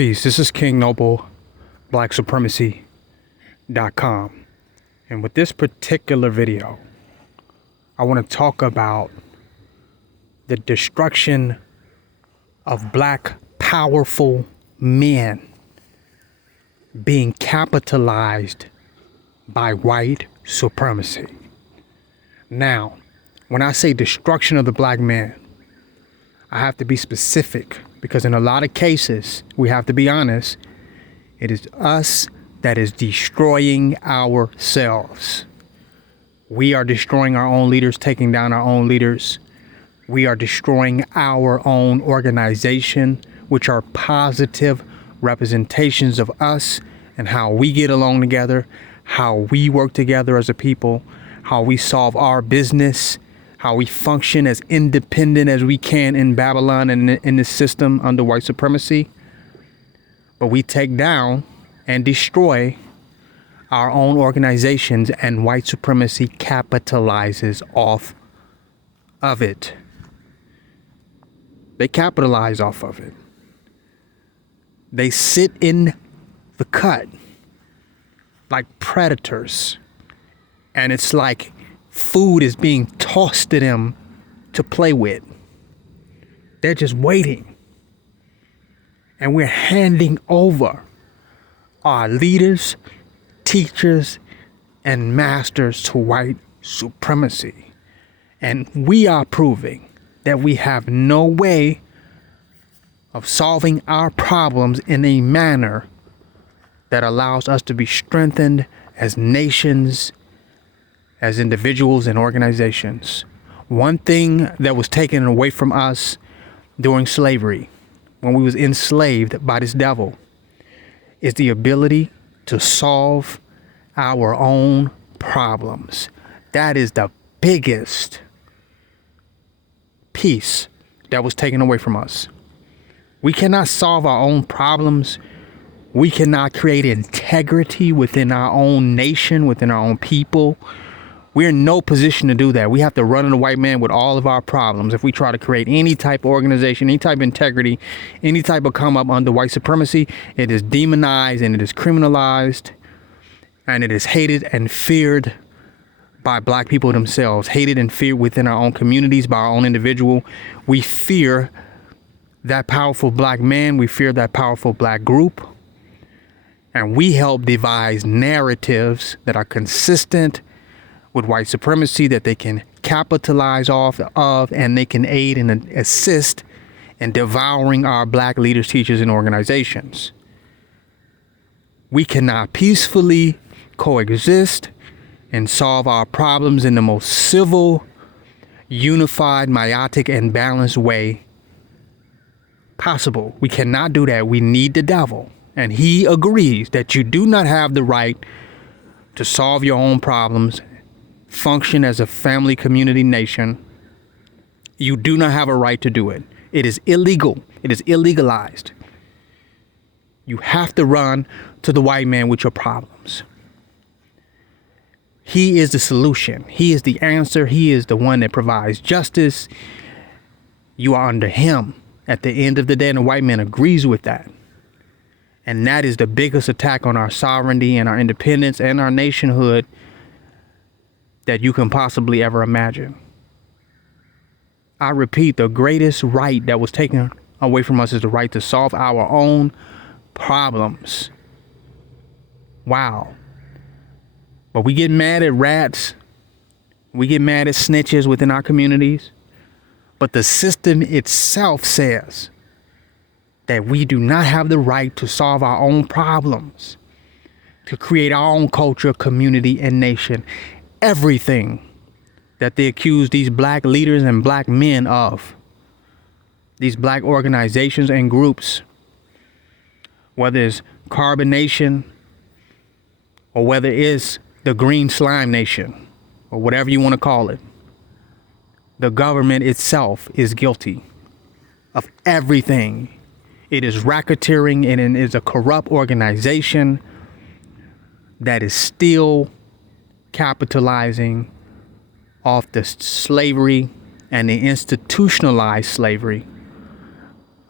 Peace. This is King Noble, blacksupremacy.com. And with this particular video, I want to talk about the destruction of black powerful men being capitalized by white supremacy. Now, when I say destruction of the black man, I have to be specific because in a lot of cases, we have to be honest, it is us that is destroying ourselves. We are destroying our own leaders, taking down our own leaders. We are destroying our own organization, which are positive representations of us and how we get along together, how we work together as a people, how we solve our business, how we function as independent as we can in Babylon and in this system under white supremacy. But we take down and destroy our own organizations, and white supremacy capitalizes off of it. They capitalize off of it. They sit in the cut like predators. And it's like food is being tossed to them to play with. They're just waiting. And we're handing over our leaders, teachers, and masters to white supremacy. And we are proving that we have no way of solving our problems in a manner that allows us to be strengthened as nations, as individuals and organizations. One thing that was taken away from us during slavery, when we was enslaved by this devil, is the ability to solve our own problems. That is the biggest piece that was taken away from us. We cannot solve our own problems. We cannot create integrity within our own nation, within our own people. We're in no position to do that. We have to run in the white man with all of our problems. If we try to create any type of organization, any type of integrity, any type of come up under white supremacy, it is demonized and it is criminalized and it is hated and feared by black people themselves, hated and feared within our own communities, by our own individual. We fear that powerful black man. We fear that powerful black group. And we help devise narratives that are consistent with white supremacy, that they can capitalize off of, and they can aid and assist in devouring our black leaders, teachers, and organizations. We cannot peacefully coexist and solve our problems in the most civil, unified, meiotic, and balanced way possible. We cannot do that. We need the devil. And he agrees that you do not have the right to solve your own problems, function as a family, community, nation. You do not have a right to do it. It is illegal. It is illegalized. You have to run to the white man with your problems. He is the solution. He is the answer. He is the one that provides justice. You are under him at the end of the day, and the white man agrees with that. And that is the biggest attack on our sovereignty and our independence and our nationhood that you can possibly ever imagine. I repeat, the greatest right that was taken away from us is the right to solve our own problems. Wow. But we get mad at rats. We get mad at snitches within our communities. But the system itself says that we do not have the right to solve our own problems, to create our own culture, community, and nation. Everything that they accuse these black leaders and black men of, these black organizations and groups, whether it's Carbon Nation or whether it's the Green Slime Nation or whatever you want to call it, the government itself is guilty of everything. It is racketeering and it is a corrupt organization that is still capitalizing off the slavery and the institutionalized slavery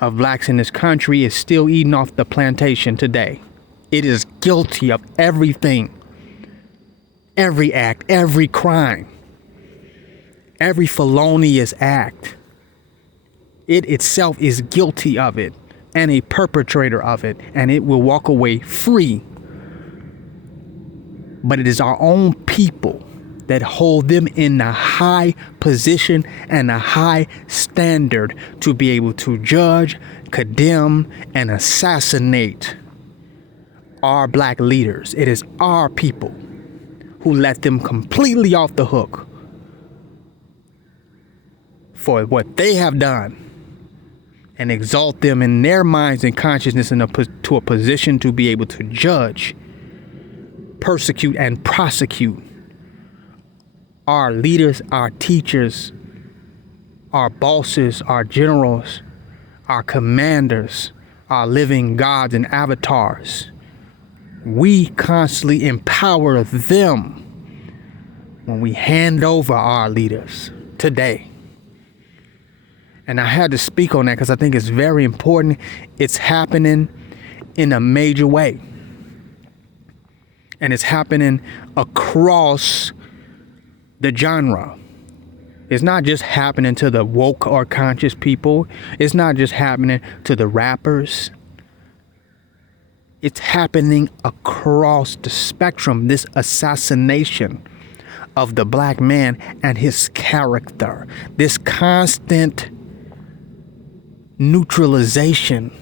of blacks in this country is still eating off the plantation today. It is guilty of everything, every act, every crime, every felonious act. It itself is guilty of it and a perpetrator of it, and it will walk away free. But it is our own people that hold them in a high position and a high standard to be able to judge, condemn, and assassinate our black leaders. It is our people who let them completely off the hook for what they have done and exalt them in their minds and consciousness to a position to be able to judge, persecute, and prosecute our leaders, our teachers, our bosses, our generals, our commanders, our living gods and avatars. We constantly empower them when we hand over our leaders today. And I had to speak on that because I think it's very important. It's happening in a major way. And it's happening across the genre. It's not just happening to the woke or conscious people. It's not just happening to the rappers. It's happening across the spectrum, this assassination of the black man and his character, this constant neutralization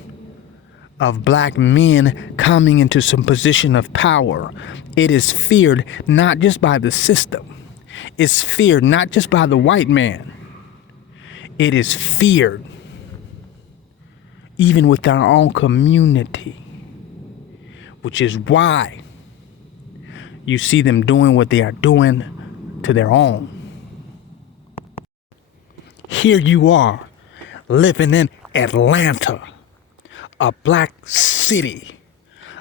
of black men coming into some position of power. It is feared not just by the system. It's feared not just by the white man. It is feared even with our own community, which is why you see them doing what they are doing to their own. Here you are living in Atlanta, a black city,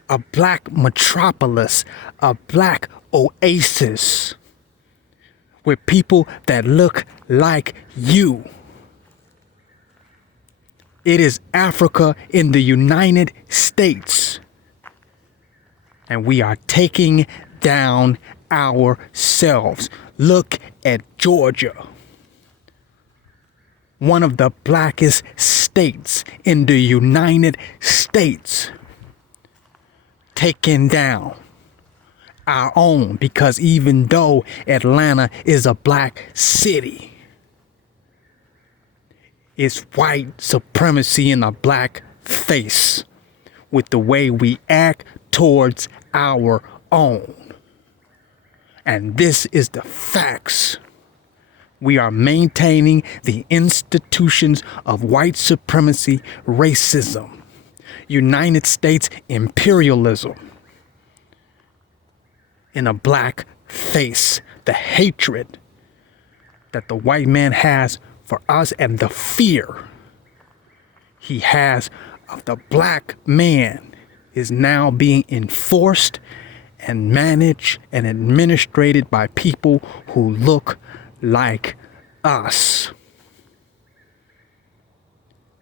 a black metropolis, a black oasis with people that look like you. It is Africa in the United States. And we are taking down ourselves. Look at Georgia, one of the blackest states in the United States, taking down our own, because even though Atlanta is a black city, it's white supremacy in a black face with the way we act towards our own. And this is the facts. We are maintaining the institutions of white supremacy, racism, United States imperialism in a black face. The hatred that the white man has for us and the fear he has of the black man is now being enforced and managed and administrated by people who look like us.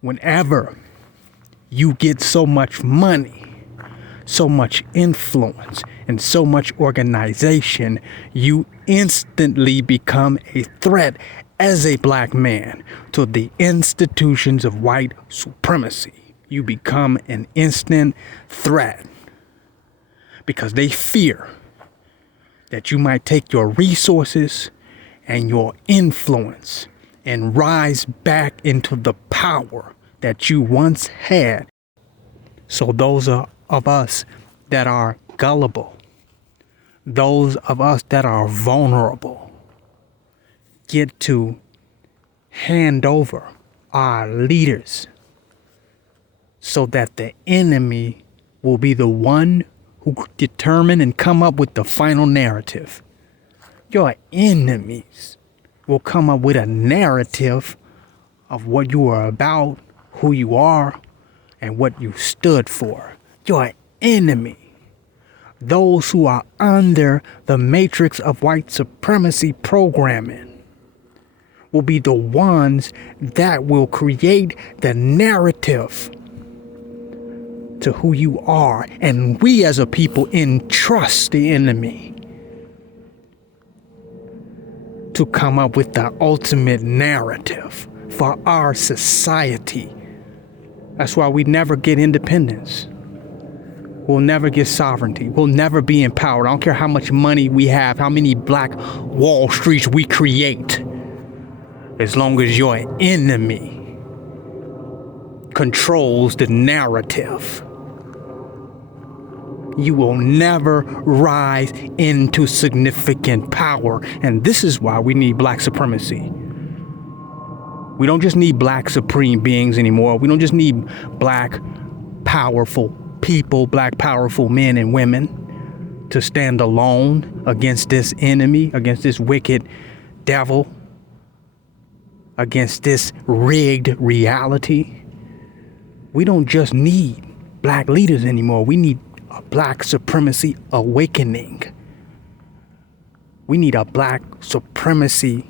Whenever you get so much money, so much influence, and so much organization, you instantly become a threat as a black man to the institutions of white supremacy. You become an instant threat because they fear that you might take your resources and your influence and rise back into the power that you once had. So those of us that are gullible, those of us that are vulnerable, get to hand over our leaders so that the enemy will be the one who determine and come up with the final narrative. Your enemies will come up with a narrative of what you are about, who you are, and what you stood for. Your enemy, those who are under the matrix of white supremacy programming, will be the ones that will create the narrative to who you are. And we as a people entrust the enemy to come up with the ultimate narrative for our society. That's why we never get independence. We'll never get sovereignty. We'll never be empowered. I don't care how much money we have, how many black Wall Streets we create. As long as your enemy controls the narrative, you will never rise into significant power. And this is why we need black supremacy. We don't just need black supreme beings anymore. We don't just need black powerful people, black powerful men and women to stand alone against this enemy, against this wicked devil, against this rigged reality. We don't just need black leaders anymore. We need a black supremacy awakening. We need a black supremacy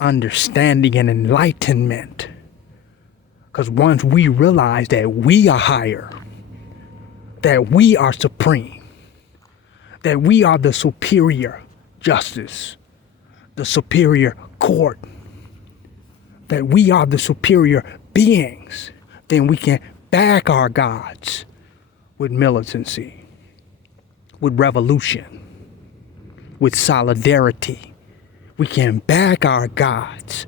understanding and enlightenment. Because once we realize that we are higher, that we are supreme, that we are the superior justice, the superior court, that we are the superior beings, then we can back our gods with militancy, with revolution, with solidarity. We can back our gods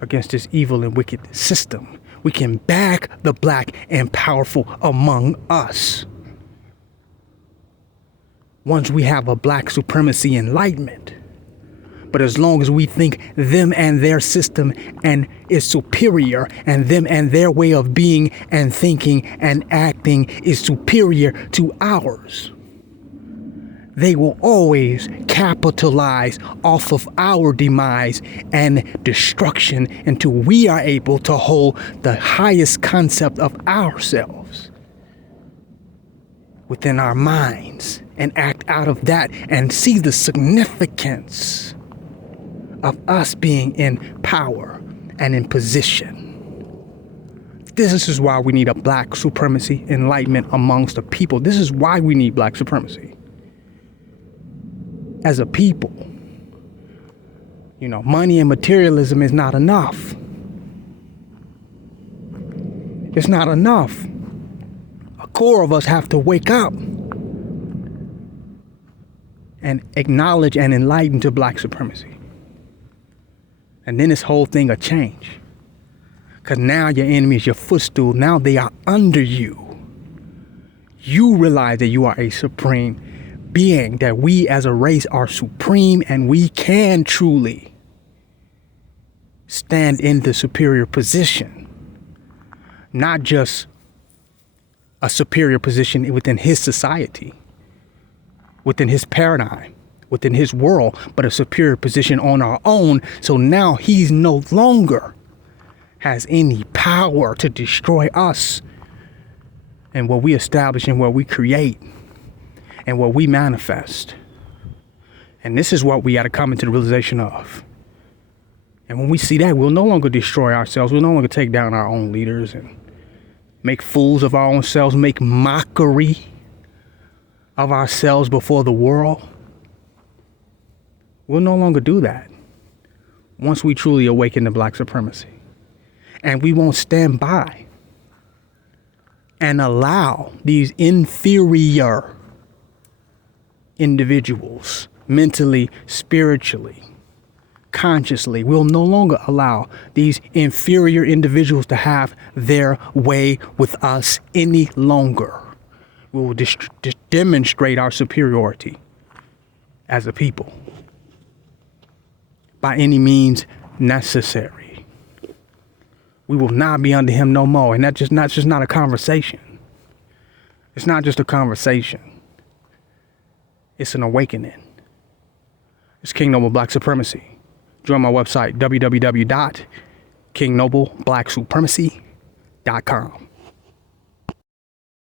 against this evil and wicked system. We can back the black and powerful among us. Once we have a black supremacy enlightenment. But as long as we think them and their system and is superior, and them and their way of being and thinking and acting is superior to ours, they will always capitalize off of our demise and destruction until we are able to hold the highest concept of ourselves within our minds and act out of that and see the significance of us being in power and in position. This is why we need a black supremacy enlightenment amongst the people. This is why we need black supremacy. As a people, money and materialism is not enough. It's not enough. A core of us have to wake up and acknowledge and enlighten to black supremacy. And then this whole thing will change. Because now your enemy is your footstool. Now they are under you. You realize that you are a supreme being, that we as a race are supreme, and we can truly stand in the superior position. Not just a superior position within his society, within his paradigm, within his world, but a superior position on our own. So now he's no longer has any power to destroy us and what we establish and what we create and what we manifest. And this is what we got to come into the realization of. And when we see that, we'll no longer destroy ourselves. We'll no longer take down our own leaders and make fools of our own selves, make mockery of ourselves before the world. We'll no longer do that once we truly awaken to black supremacy. And we won't stand by and allow these inferior individuals, mentally, spiritually, consciously, we'll no longer allow these inferior individuals to have their way with us any longer. We will demonstrate our superiority as a people by any means necessary. We will not be under him no more. And that's just not a conversation. It's not just a conversation. It's an awakening. It's King Noble Black Supremacy. Join my website, www.kingnoblepblacksupremacy.com.